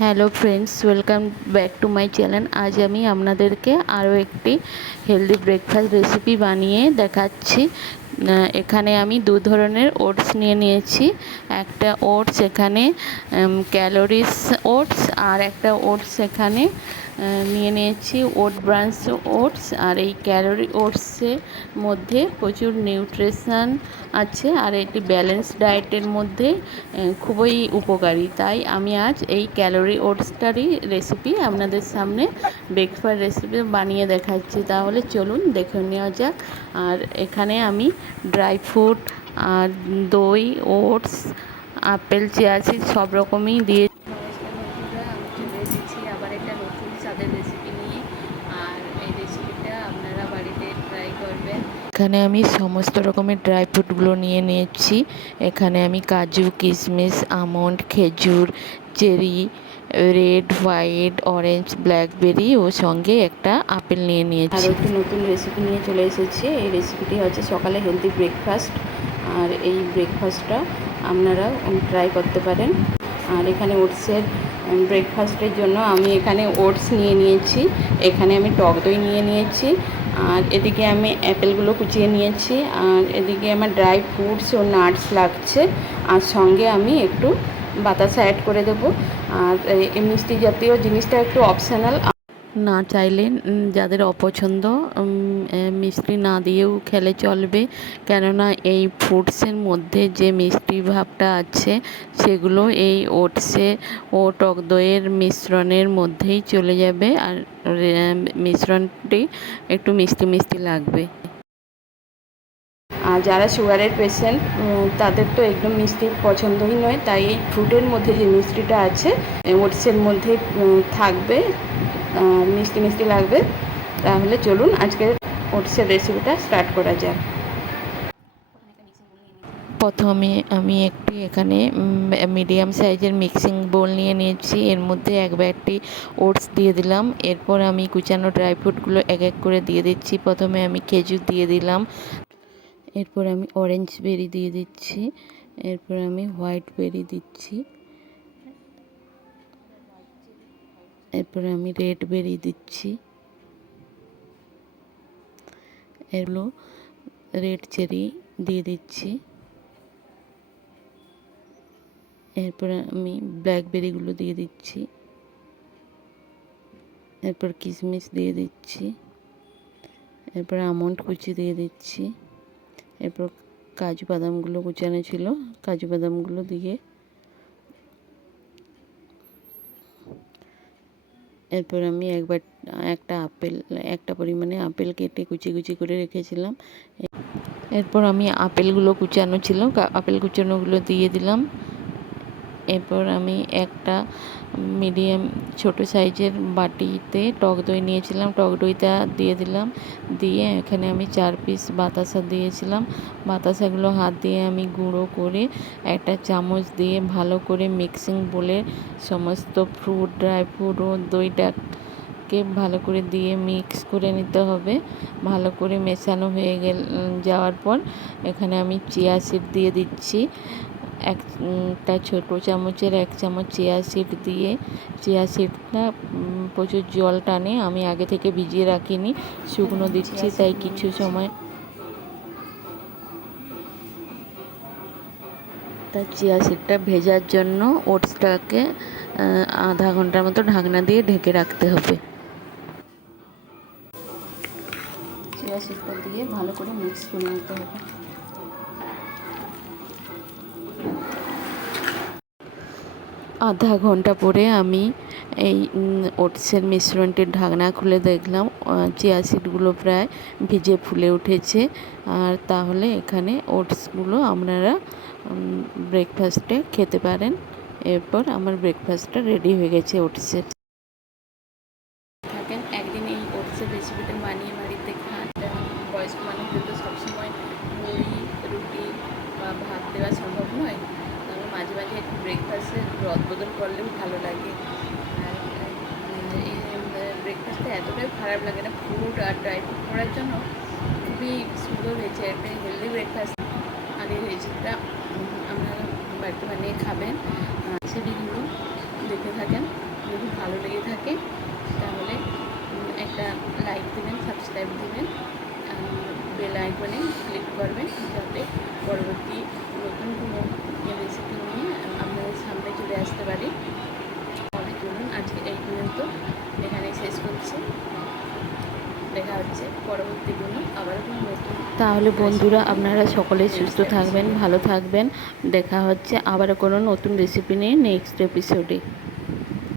Hello friends, welcome back to my channel. আজ আমি আপনাদেরকে আরও একটি হেলদি ব্রেকফাস্ট রেসিপি বানিয়ে দেখাচ্ছি। এখানে আমি দু ধরনের ওটস নিয়ে নিয়েছি। একটা ওটস এখানে ক্যালোরিস ওটস, আর একটা ওটস এখানে নিয়ে নিয়েছি ওট ব্রাঞ্চ ওটস। আর এই ক্যালোরি ওটসের মধ্যে প্রচুর নিউট্রিশন আছে, আর এটি ব্যালেন্স ডায়েটের মধ্যে খুবই উপকারী। তাই আমি আজ এই ক্যালোরি ওটসটারই রেসিপি আপনাদের সামনে ব্রেকফাস্ট রেসিপি বানিয়ে দেখাচ্ছি। তাহলে চলুন দেখে নেওয়া যাক। আর এখানে আমি ড্রাই ফ্রুট আর দই, ওটস, আপেল, চিয়া সিড সব রকমই দিয়ে আমি চলে এসেছি আবার একটা নতুন স্বাদের রেসিপি নিয়ে। আর এই রেসিপিটা আপনারা বাড়িতে ট্রাই করবেন। এখানে আমি সমস্ত রকমের ড্রাই ফ্রুটগুলো নিয়ে নিয়েছি। এখানে আমি কাজু, কিশমিশ, আমন্ড, খেজুর, cherry, red, white, orange, blackberry ও সঙ্গে একটা আপেল নিয়ে নিয়েছি। আর একটি নতুন রেসিপি নিয়ে চলে এসেছি। এই রেসিপিটি হচ্ছে সকালে হেলদি ব্রেকফাস্ট। আর এই ব্রেকফাস্টটা আপনারা ট্রাই করতে পারেন। আর এখানে ওটসের ব্রেকফাস্টের জন্য আমি এখানে ওটস নিয়ে নিয়েছি। এখানে আমি টক দই নিয়ে নিয়েছি। আর এদিকে আমি অ্যাপেলগুলো কুচিয়ে নিয়েছি। আর এদিকে আমার ড্রাই ফ্রুটস ও নাটস লাগছে। আর সঙ্গে আমি একটু বাতাসা অ্যাড করে দেবো। আর এই মিষ্টি জাতীয় জিনিসটা একটু অপশনাল, না চাইলে যাদের অপছন্দ মিষ্টি না দিয়েও খেলে চলবে। কেননা এই ফ্রুটসের মধ্যে যে মিষ্টি ভাবটা আছে সেগুলো এই ওটসে ও টক দইয়ের মিশ্রণের মধ্যেই চলে যাবে। আর মিশ্রণটি একটু মিষ্টি মিষ্টি লাগবে। আর যারা সুগারের পেশেন্ট তাদের তো একদম মিষ্টি পছন্দই নয়। তাই এই ফ্রুটের মধ্যে যে মিষ্টিটা আছে ওটসের মধ্যে থাকবে, মিষ্টি মিষ্টি লাগবে। তাহলে চলুন আজকের ওটসের রেসিপিটা স্টার্ট করা যাক। প্রথমে আমি একটি এখানে মিডিয়াম সাইজের মিক্সিং বোল নিয়ে নিয়েছি। এর মধ্যে এক বাটি ওটস দিয়ে দিলাম। এরপর আমি কুচানো ড্রাই ফ্রুটগুলো এক এক করে দিয়ে দিচ্ছি। প্রথমে আমি খেজুর দিয়ে দিলাম, এরপর আমি অরেঞ্জ বেরি দিয়ে দিচ্ছি, এরপর আমি হোয়াইট বেরি দিচ্ছি, এরপর আমি রেড বেরি দিচ্ছি, এগুলো রেড চেরি দিয়ে দিচ্ছি, এরপর আমি ব্ল্যাকবেরিগুলো দিয়ে দিচ্ছি, এরপর কিশমিশ দিয়ে দিচ্ছি, এরপর আমন্ড কুচি দিয়ে দিচ্ছি, এরপর কাজু বাদামগুলো কুচানো ছিল কাজু বাদামগুলো দিয়ে, এরপর আমি একটা পরিমাণে আপেল কেটে কুচি কুচি করে রেখেছিলাম। এরপর আমি আপেলগুলো কুচানো ছিল আপেল কুচানোগুলো দিয়ে দিলাম। এরপর আমি একটা মিডিয়াম ছোট সাইজের বাটিতে টক দই নিয়েছিলাম, টক দইটা দিয়ে দিলাম। দিয়ে এখানে আমি 4 পিস বাতাসা দিয়েছিলাম। বাতাসাগুলো হাত দিয়ে আমি গুঁড়ো করে একটা চামচ দিয়ে ভালো করে মিক্সিং বলে সমস্ত ফ্রুট, ড্রাই ফ্রুট ও দইটাকে ভালো করে দিয়ে মিক্স করে নিতে হবে। ভালো করে মেশানো হয়ে যাওয়ার পর এখানে আমি চিয়া সিড দিয়ে দিচ্ছি। একটা ছোটো চামচের 1 চামচ চিয়া সিড দিয়ে, চিয়া সিডটা প্রচুর জল টানে। আমি আগে থেকে ভিজিয়ে রাখিনি, শুকনো দিচ্ছি, তাই কিছু সময় তাই চিয়া সিডটা ভেজার জন্য ওটসটাকে আধা ঘন্টার মতো ঢাকনা দিয়ে ঢেকে রাখতে হবে। চিয়া সিডটা দিয়ে ভালো করে মিক্স করে নিতে হবে। আধা ঘন্টা পরে আমি এই ওটসের মিশ্রণটির ঢাকনা খুলে দেখলাম চিয়া সিডগুলো প্রায় ভিজে ফুলে উঠেছে। আর তাহলে এখানে ওটসগুলো আপনারা ব্রেকফাস্টে খেতে পারেন। এরপর আমার ব্রেকফাস্টটা রেডি হয়ে গেছে ওটসের। থাকেন একদিন এই ওটসের রেসিপিটা বানিয়ে বাড়িতে খান। বয়স্ক মানুষদের তো সবসময় মুড়ি, রুটি বা ভাত দেওয়া সম্ভব নয়। মাঝে মাঝে একটু ব্রেকফাস্টের রদবদল করলেও ভালো লাগে। আর এই ব্রেকফাস্টটা এতটাই খারাপ লাগে না, ফ্রুট আর ড্রাই ফ্রুট করার জন্য খুবই সুন্দর হয়েছে। একটা হেলদি ব্রেকফাস্ট। আর এই রেসিপিটা আপনারা বাড়িতে বানিয়ে খাবেন। সেদিকগুলো দেখে থাকেন। যদি ভালো লেগে থাকে তাহলে একটা লাইক দেবেন, সাবস্ক্রাইব দেবেন, বেল আইকনে ক্লিক করবেন যাতে পরবর্তী নতুন কোনো রেসিপি নিয়ে আপনাদের সামনে চলে আসতে পারি। চলুন আজকে এই পর্যন্ত এখানে শেষ করছি। দেখা হচ্ছে পরবর্তী কোনো আবার কোনো নতুন। তাহলে বন্ধুরা আপনারা সকলে সুস্থ থাকবেন, ভালো থাকবেন। দেখা হচ্ছে আবার কোনো নতুন রেসিপি নিয়ে নেক্সট এপিসোডে।